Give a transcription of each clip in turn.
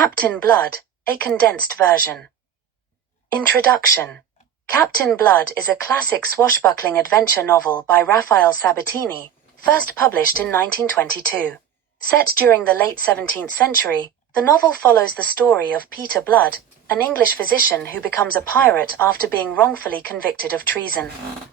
Captain Blood, a condensed version. Introduction. Captain Blood is a classic swashbuckling adventure novel by Rafael Sabatini, first published in 1922. Set during the late 17th century, the novel follows the story of Peter Blood, an English physician who becomes a pirate after being wrongfully convicted of treason.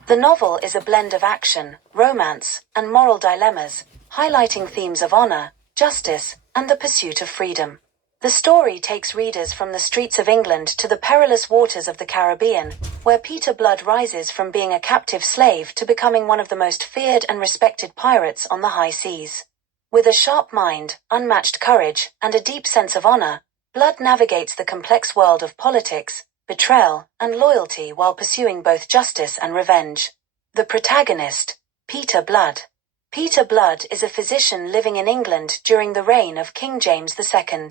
The novel is a blend of action, romance, and moral dilemmas, highlighting themes of honor, justice, and the pursuit of freedom. The story takes readers from the streets of England to the perilous waters of the Caribbean, where Peter Blood rises from being a captive slave to becoming one of the most feared and respected pirates on the high seas. With a sharp mind, unmatched courage, and a deep sense of honor, Blood navigates the complex world of politics, betrayal, and loyalty while pursuing both justice and revenge. The protagonist, Peter Blood. Peter Blood is a physician living in England during the reign of King James II.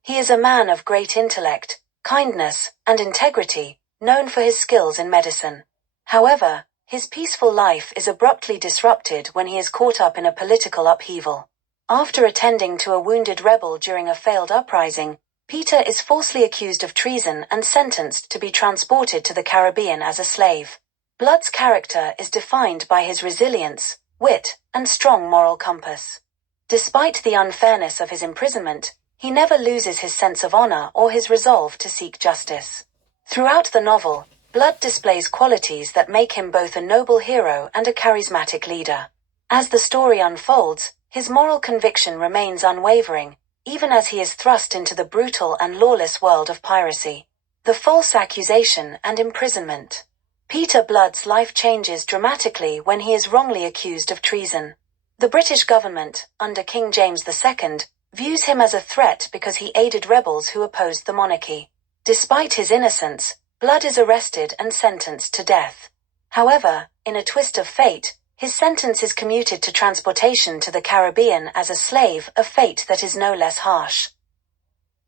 He is a man of great intellect, kindness, and integrity, known for his skills in medicine. However, his peaceful life is abruptly disrupted when he is caught up in a political upheaval. After attending to a wounded rebel during a failed uprising, Peter is falsely accused of treason and sentenced to be transported to the Caribbean as a slave. Blood's character is defined by his resilience, wit, and strong moral compass. Despite the unfairness of his imprisonment, he never loses his sense of honor or his resolve to seek justice. Throughout the novel, Blood displays qualities that make him both a noble hero and a charismatic leader. As the story unfolds, his moral conviction remains unwavering, even as he is thrust into the brutal and lawless world of piracy. The false accusation and imprisonment. Peter Blood's life changes dramatically when he is wrongly accused of treason. The British government, under King James II, views him as a threat because he aided rebels who opposed the monarchy. Despite his innocence, Blood is arrested and sentenced to death. However, in a twist of fate, his sentence is commuted to transportation to the Caribbean as a slave, a fate that is no less harsh.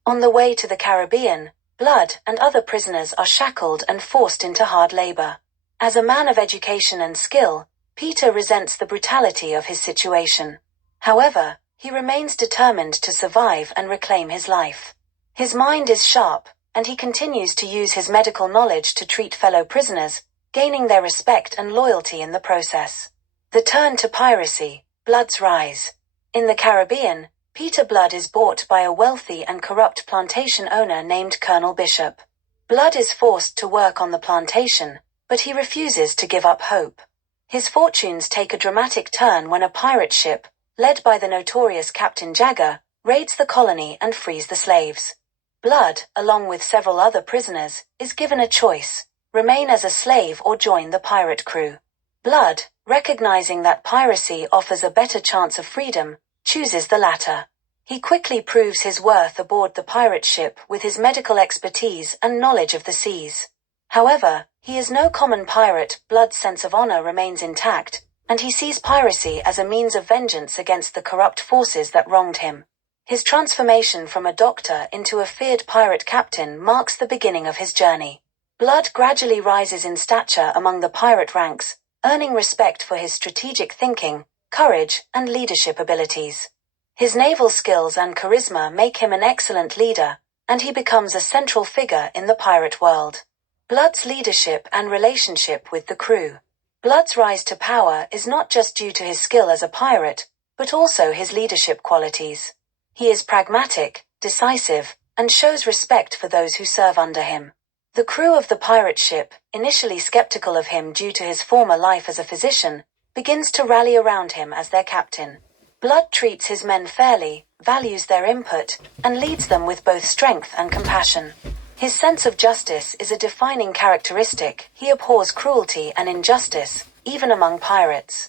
On the way to the Caribbean, Blood and other prisoners are shackled and forced into hard labor. As a man of education and skill, Peter resents the brutality of his situation. However, he remains determined to survive and reclaim his life. His mind is sharp, and he continues to use his medical knowledge to treat fellow prisoners, gaining their respect and loyalty in the process. The turn to piracy, Blood's rise. In the Caribbean, Peter Blood is bought by a wealthy and corrupt plantation owner named Colonel Bishop. Blood is forced to work on the plantation, but he refuses to give up hope. His fortunes take a dramatic turn when a pirate ship, led by the notorious Captain Jagger, raids the colony and frees the slaves. Blood, along with several other prisoners, is given a choice: remain as a slave or join the pirate crew. Blood, recognizing that piracy offers a better chance of freedom, chooses the latter. He quickly proves his worth aboard the pirate ship with his medical expertise and knowledge of the seas. However, he is no common pirate. Blood's sense of honor remains intact, and he sees piracy as a means of vengeance against the corrupt forces that wronged him. His transformation from a doctor into a feared pirate captain marks the beginning of his journey. Blood gradually rises in stature among the pirate ranks, earning respect for his strategic thinking, courage, and leadership abilities. His naval skills and charisma make him an excellent leader, and he becomes a central figure in the pirate world. Blood's leadership and relationship with the crew. Blood's rise to power is not just due to his skill as a pirate, but also his leadership qualities. He is pragmatic, decisive, and shows respect for those who serve under him. The crew of the pirate ship, initially skeptical of him due to his former life as a physician, begins to rally around him as their captain. Blood treats his men fairly, values their input, and leads them with both strength and compassion. His sense of justice is a defining characteristic. He abhors cruelty and injustice, even among pirates.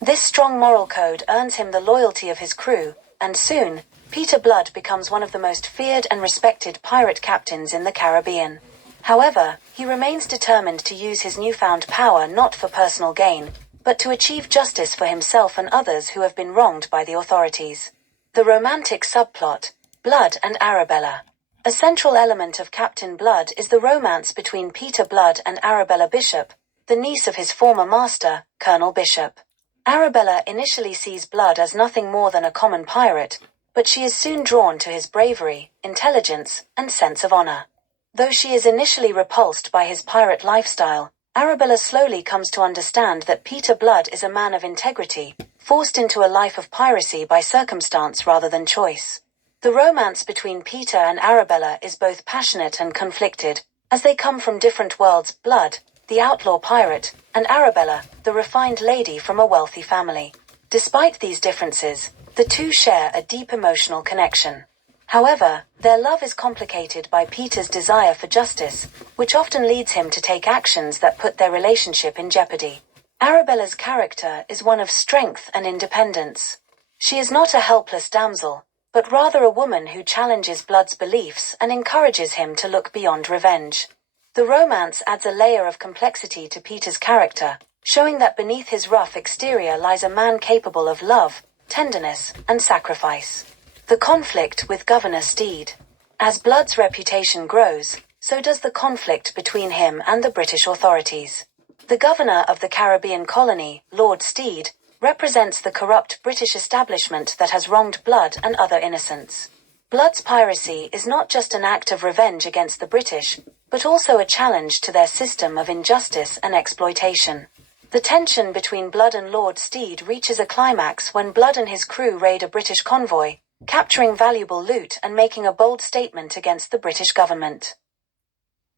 This strong moral code earns him the loyalty of his crew, and soon, Peter Blood becomes one of the most feared and respected pirate captains in the Caribbean. However, he remains determined to use his newfound power not for personal gain, but to achieve justice for himself and others who have been wronged by the authorities. The romantic subplot, Blood and Arabella. A central element of Captain Blood is the romance between Peter Blood and Arabella Bishop, the niece of his former master, Colonel Bishop. Arabella initially sees Blood as nothing more than a common pirate, but she is soon drawn to his bravery, intelligence, and sense of honor. Though she is initially repulsed by his pirate lifestyle, Arabella slowly comes to understand that Peter Blood is a man of integrity, forced into a life of piracy by circumstance rather than choice. The romance between Peter and Arabella is both passionate and conflicted, as they come from different worlds: Blood, the outlaw pirate, and Arabella, the refined lady from a wealthy family. Despite these differences, the two share a deep emotional connection. However, their love is complicated by Peter's desire for justice, which often leads him to take actions that put their relationship in jeopardy. Arabella's character is one of strength and independence. She is not a helpless damsel, but rather a woman who challenges Blood's beliefs and encourages him to look beyond revenge. The romance adds a layer of complexity to Peter's character, showing that beneath his rough exterior lies a man capable of love, tenderness, and sacrifice. The conflict with Governor Steed. As Blood's reputation grows, so does the conflict between him and the British authorities. The governor of the Caribbean colony, Lord Steed, represents the corrupt British establishment that has wronged Blood and other innocents. Blood's piracy is not just an act of revenge against the British, but also a challenge to their system of injustice and exploitation. The tension between Blood and Lord Steed reaches a climax when Blood and his crew raid a British convoy, capturing valuable loot and making a bold statement against the British government.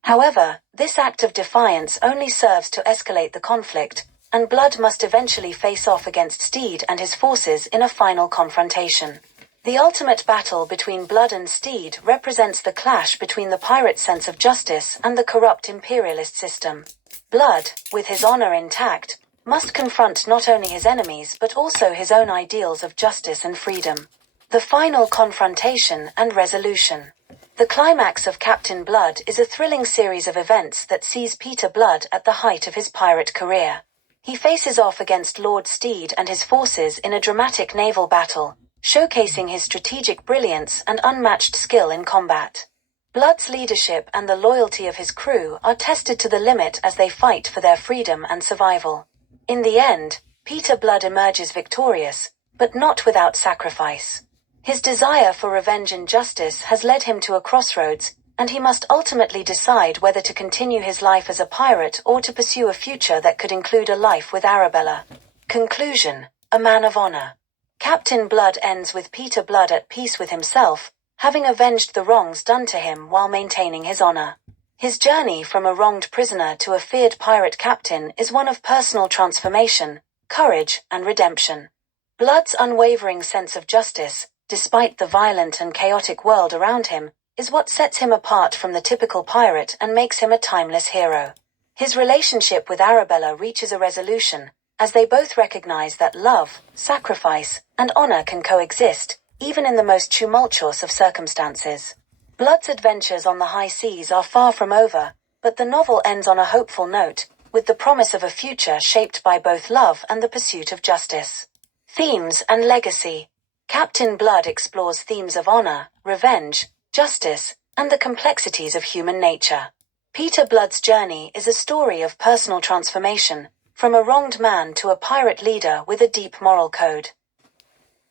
However, this act of defiance only serves to escalate the conflict, and Blood must eventually face off against Steed and his forces in a final confrontation. The ultimate battle between Blood and Steed represents the clash between the pirate's sense of justice and the corrupt imperialist system. Blood, with his honor intact, must confront not only his enemies but also his own ideals of justice and freedom. The final confrontation and resolution. The climax of Captain Blood is a thrilling series of events that sees Peter Blood at the height of his pirate career. He faces off against Lord Steed and his forces in a dramatic naval battle, showcasing his strategic brilliance and unmatched skill in combat. Blood's leadership and the loyalty of his crew are tested to the limit as they fight for their freedom and survival. In the end, Peter Blood emerges victorious, but not without sacrifice. His desire for revenge and justice has led him to a crossroads, and he must ultimately decide whether to continue his life as a pirate or to pursue a future that could include a life with Arabella. Conclusion: a man of honor. Captain Blood ends with Peter Blood at peace with himself, having avenged the wrongs done to him while maintaining his honor. His journey from a wronged prisoner to a feared pirate captain is one of personal transformation, courage, and redemption. Blood's unwavering sense of justice, despite the violent and chaotic world around him, is what sets him apart from the typical pirate and makes him a timeless hero. His relationship with Arabella reaches a resolution, as they both recognize that love, sacrifice, and honor can coexist, even in the most tumultuous of circumstances. Blood's adventures on the high seas are far from over, but the novel ends on a hopeful note, with the promise of a future shaped by both love and the pursuit of justice. Themes and legacy. Captain Blood explores themes of honor, revenge, justice, and the complexities of human nature. Peter Blood's journey is a story of personal transformation, from a wronged man to a pirate leader with a deep moral code.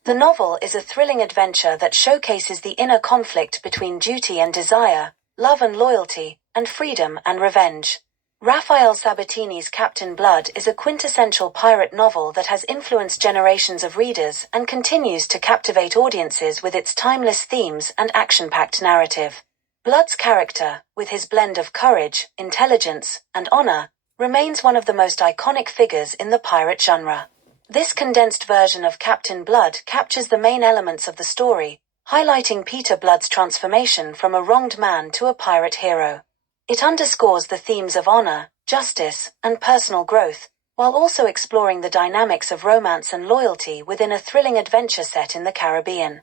The novel is a thrilling adventure that showcases the inner conflict between duty and desire, love and loyalty, and freedom and revenge. Rafael Sabatini's Captain Blood is a quintessential pirate novel that has influenced generations of readers and continues to captivate audiences with its timeless themes and action-packed narrative. Blood's character, with his blend of courage, intelligence, and honor, remains one of the most iconic figures in the pirate genre. This condensed version of Captain Blood captures the main elements of the story, highlighting Peter Blood's transformation from a wronged man to a pirate hero. It underscores the themes of honor, justice, and personal growth, while also exploring the dynamics of romance and loyalty within a thrilling adventure set in the Caribbean.